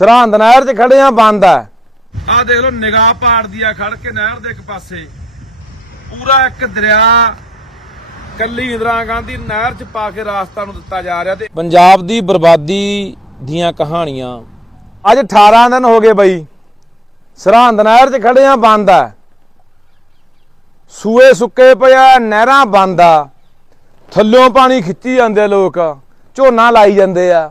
ਸਰਹੰਦ ਨਹਿਰ 'ਚ ਖੜੇ ਆ ਬੰਦ ਆ ਆਹ ਦੇਖ ਲਓ ਨਿਗਾਹ ਪਾੜਦੀ ਆ ਖੜ ਕੇ ਨਹਿਰ ਦੇ ਇੱਕ ਪਾਸੇ। ਪੂਰਾ ਇੱਕ ਦਰਿਆ ਕੱਲੀ ਇੰਦਰਾ ਗਾਂਧੀ ਨਹਿਰ 'ਚ ਪਾ ਕੇ ਰਾਸਤਾ ਨੂੰ ਦਿੱਤਾ ਜਾ ਰਿਹਾ ਤੇ ਪੰਜਾਬ ਦੀ ਬਰਬਾਦੀ ਦੀਆਂ ਕਹਾਣੀਆਂ। ਅੱਜ 18 ਦਿਨ ਹੋ ਗਏ ਬਈ। ਸਰਹੰਦ ਨਹਿਰ 'ਚ ਖੜੇ ਆ ਬੰਦ ਆ ਸੂਏ ਸੁੱਕੇ ਪਿਆ ਨਹਿਰਾਂ ਬੰਦ ਆ। ਥੱਲਿਓਂ ਪਾਣੀ ਖਿੱਚੀ ਜਾਂਦੇ ਆ ਲੋਕ। ਝੋਨਾ ਲਾਈ ਜਾਂਦੇ ਆ।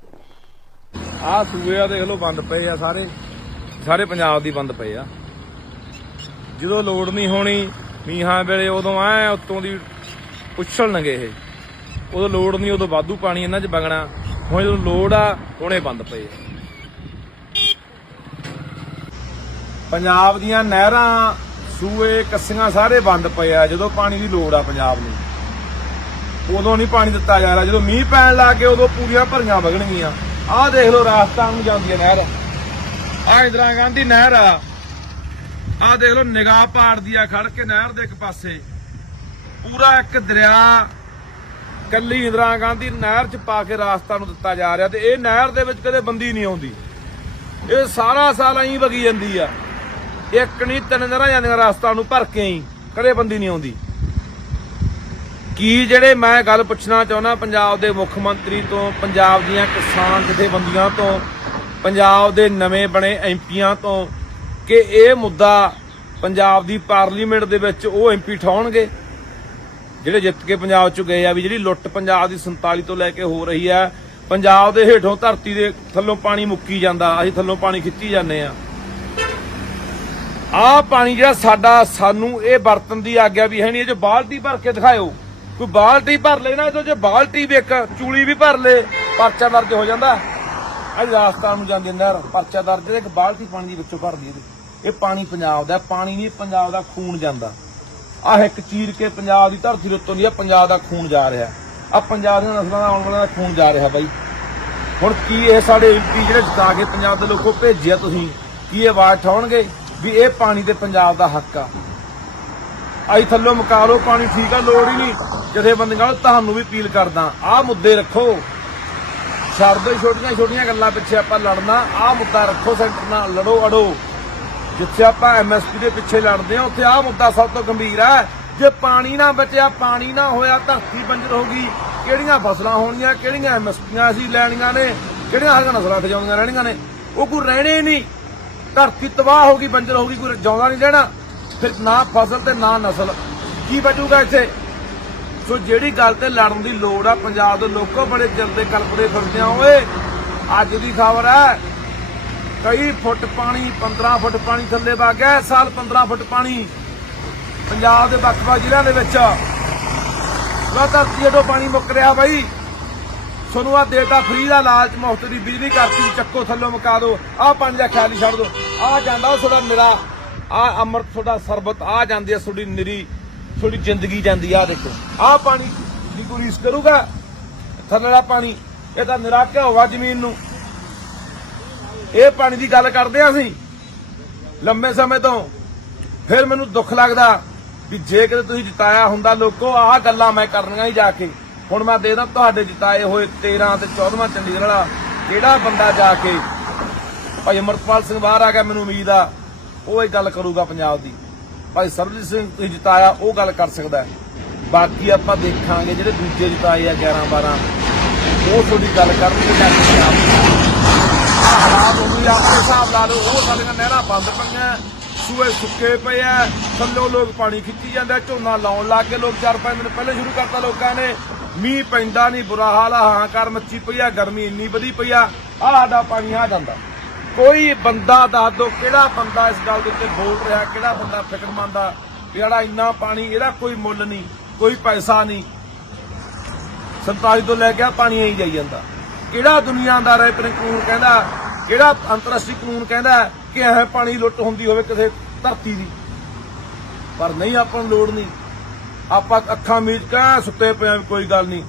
ਆਹ ਸੂਏ ਆ, ਦੇਖ ਲਓ, ਬੰਦ ਪਏ ਆ ਸਾਰੇ। ਸਾਰੇ ਪੰਜਾਬ ਦੀ ਬੰਦ ਪਏ ਆ। ਜਦੋਂ ਲੋੜ ਨਹੀਂ ਹੋਣੀ, ਮੀਂਹਾਂ ਵੇਲੇ ਉਦੋਂ ਐ ਉੱਤੋਂ ਦੀ ਉਛਲਣਗੇ ਇਹ। ਉਦੋਂ ਲੋੜ ਨਹੀਂ, ਉਦੋਂ ਵਾਧੂ ਪਾਣੀ ਇਹਨਾਂ 'ਚ ਵਗਣਾ। ਹੁਣ ਜਦੋਂ ਲੋੜ ਆ, ਹੁਣੇ ਬੰਦ ਪਏ ਆ। ਪੰਜਾਬ ਦੀਆਂ ਨਹਿਰਾਂ, ਸੂਏ, ਕੱਸੀਆਂ ਸਾਰੇ ਬੰਦ ਪਏ ਆ। ਜਦੋਂ ਪਾਣੀ ਦੀ ਲੋੜ ਆ ਪੰਜਾਬ ਨੂੰ। ਉਦੋਂ ਨਹੀਂ ਪਾਣੀ ਦਿੱਤਾ ਜਾ ਰਿਹਾ। ਜਦੋਂ ਮੀਂਹ ਪੈਣ ਲੱਗ ਗਏ ਉਦੋਂ ਪੂਰੀਆਂ ਭਰੀਆਂ ਵਗਣਗੀਆਂ। ਆਹ ਦੇਖ ਲਓ ਰਾਜਸਥਾਨ ਨੂੰ ਜਾਂਦੀ ਹੈ ਨਹਿਰ। ਆਹ ਇੰਦਰਾ ਗਾਂਧੀ ਨਹਿਰ ਆ। ਆਹ ਦੇਖ ਲਓ ਨਿਗਾਹ ਪਾੜਦੀ ਆ ਖੜ ਕੇ ਨਹਿਰ ਦੇ ਇੱਕ ਪਾਸੇ। ਪੂਰਾ ਇੱਕ ਦਰਿਆ ਕੱਲੀ ਇੰਦਰਾ ਗਾਂਧੀ ਨਹਿਰ 'ਚ ਪਾ ਕੇ ਰਾਸਤਾ ਨੂੰ ਦਿੱਤਾ ਜਾ ਰਿਹਾ ਤੇ ਇਹ ਨਹਿਰ ਦੇ ਵਿੱਚ ਕਦੇ ਬੰਦੀ ਨਹੀਂ ਆਉਂਦੀ। ਇਹ ਸਾਰਾ ਸਾਲ ਐਂ ਵਗੀ ਜਾਂਦੀ ਆ। ਇੱਕ ਨਹੀਂ, ਤਿੰਨ ਨਹਿਰਾਂ ਜਾਂਦੀਆਂ ਰਾਸਤਾ ਨੂੰ ਭਰ ਕੇ ਹੀ ਕਦੇ ਬੰਦੀ ਨਹੀਂ ਆਉਂਦੀ। ਕੀ ਜਿਹੜੇ ਮੈਂ ਗੱਲ ਪੁੱਛਣਾ ਚਾਹੁੰਦਾ, ਪੰਜਾਬ ਦੇ ਮੁੱਖ ਮੰਤਰੀ ਤੋਂ, ਪੰਜਾਬ ਦੀਆਂ ਕਿਸਾਨ ਜਥੇਬੰਦੀਆਂ ਤੋਂ, ਪੰਜਾਬ ਦੇ ਨਵੇਂ ਬਣੇ ਐਮਪੀਆਂ ਤੋਂ, ਕਿ ਇਹ ਮੁੱਦਾ ਪੰਜਾਬ ਦੀ ਪਾਰਲੀਮੈਂਟ ਦੇ ਵਿੱਚ ਉਹ ਐਮਪੀ ਠਾਉਣਗੇ? ਜਿਹੜੇ ਜਿੱਤ ਕੇ ਪੰਜਾਬ ਚ ਗਏ ਆ, ਵੀ ਜਿਹੜੀ ਲੁੱਟ ਪੰਜਾਬ ਦੀ 47 ਤੋਂ ਲੈ ਕੇ ਹੋ ਰਹੀ ਆ, ਪੰਜਾਬ ਦੇ ਹੇਠੋਂ ਧਰਤੀ ਦੇ ਥੱਲੋਂ ਪਾਣੀ ਮੁੱਕੀ ਜਾਂਦਾ, ਅਸੀਂ ਥੱਲੋਂ ਪਾਣੀ ਖਿੱਚੀ ਜਾਂਦੇ ਆ। ਆਹ ਪਾਣੀ ਜਿਹੜਾ ਸਾਡਾ, ਸਾਨੂੰ ਇਹ ਵਰਤਨ ਦੀ ਆਗਿਆ ਵੀ ਹੈ ਨਹੀਂ, ਇਹ ਜੋ ਬਾਲਟੀ ਭਰ ਕੇ ਦਿਖਾਇਓ। ਕੋਈ ਬਾਲਟੀ ਭਰ ਲੈਣਾ ਨਾ ਤੋਂ ਜੇ ਬਾਲਟੀ ਵੀ ਇੱਕ, ਚੂਲੀ ਵੀ ਭਰ ਲੇ, ਪਰਚਾ ਦਰਜ ਹੋ ਜਾਂਦਾ। ਅੱਜ ਰਾਜਸਥਾਨ ਨੂੰ ਜਾਂਦੀ ਨਹਿਰ, ਪਰਚਾ ਦਰਜ ਤੇ ਇੱਕ ਬਾਲਟੀ ਪਾਣੀ ਦੀ ਵਿੱਚੋਂ ਭਰਦੀ ਇਹਦੇ। ਇਹ ਪਾਣੀ ਪੰਜਾਬ ਦਾ ਪਾਣੀ ਨਹੀਂ, ਪੰਜਾਬ ਦਾ ਖੂਨ ਜਾਂਦਾ। ਆਹ ਇੱਕ ਚੀਰ ਕੇ ਪੰਜਾਬ ਦੀ ਧਰਤੀ ਦੇ ਉੱਤੋਂ ਦੀ ਆ, ਪੰਜਾਬ ਦਾ ਖੂਨ ਜਾ ਰਿਹਾ। ਆ ਪੰਜਾਬ ਦੀਆਂ ਨਸਲਾਂ ਦਾ ਆਉਣ ਵਾਲਾ ਖੂਨ ਜਾ ਰਿਹਾ ਬਾਈ। ਹੁਣ ਕੀ ਇਹ ਸਾਡੇ ਐਮਪੀ ਜਿਹੜੇ ਜਿਤਾ ਕੇ ਪੰਜਾਬ ਦੇ ਲੋਕੋ ਭੇਜਿਆ ਤੁਸੀਂ, ਕੀ ਇਹ ਆਵਾਜ਼ ਠਾਉਣਗੇ ਵੀ ਇਹ ਪਾਣੀ ਤੇ ਪੰਜਾਬ ਦਾ ਹੱਕ ਆ? ਆਈ ਥੱਲੋਂ ਮੁਕਾ ਲਓ ਪਾਣੀ ਠੀਕ ਆ, ਲੋੜ ਹੀ ਨਹੀਂ। ਜਥੇਬੰਦੀਆਂ ਨੂੰ ਤੁਹਾਨੂੰ ਵੀ ਅਪੀਲ ਕਰਦਾ, ਆਹ ਮੁੱਦੇ ਰੱਖੋ। ਛੱਡ ਦਿਓ ਛੋਟੀਆਂ ਛੋਟੀਆਂ ਗੱਲਾਂ ਪਿੱਛੇ ਆਪਾਂ ਲੜਨਾ, ਆਹ ਮੁੱਦਾ ਰੱਖੋ ਸੈਂਟਰ ਨਾਲ, ਲੜੋ ਅੜੋ। ਜਿੱਥੇ ਆਪਾਂ ਐਮਐਸਪੀ ਦੇ ਪਿੱਛੇ ਲੜਦੇ ਆ ਉੱਥੇ ਆਹ ਮੁੱਦਾ ਸਭ ਤੋਂ ਗੰਭੀਰ ਹੈ। ਜੇ ਪਾਣੀ ਨਾ ਬਚਿਆ, ਪਾਣੀ ਨਾ ਹੋਇਆ, ਧਰਤੀ ਬੰਜਰ ਹੋ ਗਈ, ਕਿਹੜੀਆਂ ਫਸਲਾਂ ਹੋਣੀਆਂ, ਕਿਹੜੀਆਂ ਐਮਐਸਪੀਆਂ ਅਸੀਂ ਲੈਣੀਆਂ ਨੇ, ਕਿਹੜੀਆਂ ਹਰੀਆਂ ਨਸਲਾਂ ਤੇ ਰਹਿਣੀਆਂ ਨੇ, ਉਹ ਕੋਈ ਰਹਿਣੇ ਨਹੀਂ। ਧਰਤੀ ਤਬਾਹ ਹੋ ਗਈ, ਬੰਜਰ ਹੋ ਗਈ, ਕੋਈ ਜਿਉਂਦਾ ਨਹੀਂ ਰਹਿਣਾ। ਫਿਰ ਨਾ ਫਸਲ ਤੇ ਨਾ ਨਸਲ। ਕੀ ਬਚੂਗਾ ਇੱਥੇ? ਸੋ ਜਿਹੜੀ ਗੱਲ ਤੇ ਲੜਨ ਦੀ ਲੋੜ ਆ, ਪੰਜਾਬ ਦੇ ਲੋਕੋ ਬੜੇ ਜਲਦੇ ਕਲਪਦੇ ਫਿਰਦੇ ਆ ਓਏ, ਅੱਜ ਦੀ ਖਬਰ ਹੈ, ਕਈ ਫੁੱਟ ਪਾਣੀ 15 ਫੁੱਟ ਪਾਣੀ ਥੱਲੇ ਵਗ ਗਿਆ ਸਾਲ 15 ਫੁੱਟ ਪਾਣੀ ਪੰਜਾਬ ਦੇ ਵੱਖ-ਵੱਖ ਜ਼ਿਲ੍ਹਿਆਂ ਦੇ ਵਿੱਚ। ਲਾ ਧਰਤੀ ਜਦੋਂ ਪਾਣੀ ਮੁੱਕ ਰਿਹਾ ਬਾਈ। ਤੁਹਾਨੂੰ ਆ ਡੇਟਾ ਫ੍ਰੀ ਦਾ ਲਾਲਚ ਮੁਫਤ ਦੀ ਬਿਜਲੀ ਕਰਤੀ, ਚੱਕੋ ਥੱਲੋਂ ਮੁਕਾ ਦਿਓ। ਆਹ ਪਾਣੀ ਦਾ ਖਿਆਲ ਹੀ ਛੱਡ ਦਿਓ। ਆ ਜਾਂਦਾ ਤੁਹਾਡਾ ਨਿਰਾ ਆ ਅੰਮ੍ਰਿਤ ਤੁਹਾਡਾ ਸਰਬਤ ਆ ਜਾਂਦੀ ਹੈ ਤੁਹਾਡੀ ਨਿਰੀ। ਤੁਹਾਡੀ ਜ਼ਿੰਦਗੀ ਜਾਂਦੀ ਆ ਦੇਖੋ। ਆਹ ਪਾਣੀ ਦੀ ਕੋਈ ਰੀਸ ਕਰੂਗਾ? ਥੱਲੇ ਦਾ ਪਾਣੀ, ਇਹ ਤਾਂ ਨਿਰਾ ਹੋਗਾ ਜ਼ਮੀਨ ਨੂੰ। ਇਹ ਪਾਣੀ ਦੀ ਗੱਲ ਕਰਦੇ ਆ ਅਸੀਂ, ਲੰਮੇ ਸਮੇਂ ਤੋਂ। ਫਿਰ ਮੈਨੂੰ ਦੁੱਖ ਲੱਗਦਾ ਵੀ ਜੇ ਕਿਤੇ ਤੁਸੀਂ ਜਿਤਾਇਆ ਹੁੰਦਾ ਲੋਕੋ, ਆਹ ਗੱਲਾਂ ਮੈਂ ਕਰਨੀਆਂ ਹੀ ਜਾ ਕੇ। ਹੁਣ ਮੈਂ ਦੇਦਾ ਤੁਹਾਡੇ ਜਿਤਾਏ ਹੋਏ 13 ਤੇ 14ਵਾਂ ਚੰਡੀਗੜ੍ਹ ਵਾਲਾ ਜਿਹੜਾ ਬੰਦਾ ਜਾ ਕੇ? ਭਾਈ ਅਮਰਪਾਲ ਸਿੰਘ ਬਾਹਰ ਆ ਗਿਆ, ਮੈਨੂੰ ਉਮੀਦ ਆ, ਉਹ ਇਹ ਗੱਲ ਕਰੂਗਾ ਪੰਜਾਬ ਦੀ। ਭਾਈ ਸਰਬਜੀਤ ਸਿੰਘ ਤੁਸੀਂ ਜਿਤਾਇਆ, ਉਹ ਗੱਲ ਕਰ ਸਕਦਾ ਬਾਕੀ ਆਪਾਂ ਦੇਖਾਂਗੇ ਜਿਹੜੇ ਦੂਜੇ ਜਿਤਾਏ ਆ 11 12 ਉਹ ਤੁਹਾਡੀ ਗੱਲ ਕਰਨਗੇ ਜਾ ਕੇ ਪੰਜਾਬ ਹਾਲਾਤ ਹੋ ਗਈ ਆਪਣੇ ਹਿਸਾਬ ਲਾ ਲਓ, ਉਹ ਸਾਡੀਆਂ ਨਹਿਰਾਂ ਬੰਦ ਪਈਆਂ, ਸੂਏ ਸੁੱਕੇ ਪਏ ਆ, ਥੱਲੋਂ ਲੋਕ ਪਾਣੀ ਖਿੱਚੀ ਜਾਂਦਾ, ਝੋਨਾ ਲਾਉਣ ਲੱਗ ਗਏ, ਲੋਕ ਚਾਰ ਪੰਜ ਦਿਨ ਪਹਿਲੇ ਸ਼ੁਰੂ ਕਰਤਾ ਲੋਕਾਂ ਨੇ। ਮੀਂਹ ਪੈਂਦਾ ਨਹੀਂ ਬੁਰਾ ਹਾਲ ਆ ਕਰ ਮੱਚੀ ਪਈ ਆ, ਗਰਮੀ ਇੰਨੀ ਵਧੀ ਪਈ ਆ, ਆਹ ਸਾਡਾ ਪਾਣੀ ਆ ਜਾਂਦਾ। ਕੋਈ ਬੰਦਾ ਦੱਸ ਦੋ ਕਿਹੜਾ ਬੰਦਾ ਇਸ ਗੱਲ ਦੇ ਉੱਤੇ ਬੋਲ ਰਿਹਾ, ਕਿਹੜਾ ਬੰਦਾ ਫਿਕਰਮੰਦ ਆ ਜਿਹੜਾ ਇੰਨਾ ਪਾਣੀ, ਇਹਦਾ ਕੋਈ ਮੁੱਲ ਨਹੀਂ, ਕੋਈ ਪੈਸਾ ਨਹੀਂ। 47 ਤੋਂ ਲੈ ਕੇ ਆ ਪਾਣੀ ਐਂ ਜਾਈ ਜਾਂਦਾ। ਕਿਹੜਾ ਦੁਨੀਆਦਾਰ ਹੈ ਕਾਨੂੰਨ ਕਹਿੰਦਾ, ਕਿਹੜਾ ਅੰਤਰਰਾਸ਼ਟਰੀ ਕਾਨੂੰਨ ਕਹਿੰਦਾ ਕਿ ਇਹ ਪਾਣੀ ਲੁੱਟ ਹੁੰਦੀ ਹੋਵੇ ਕਿਸੇ ਧਰਤੀ ਦੀ। ਪਰ ਨਹੀਂ, ਆਪਾਂ ਨੂੰ ਲੋੜ ਨਹੀਂ। ਆਪਾਂ ਅੱਖਾਂ ਮੀਚ ਕੇ ਸੁੱਤੇ ਪਏ ਕੋਈ ਗੱਲ ਨਹੀਂ।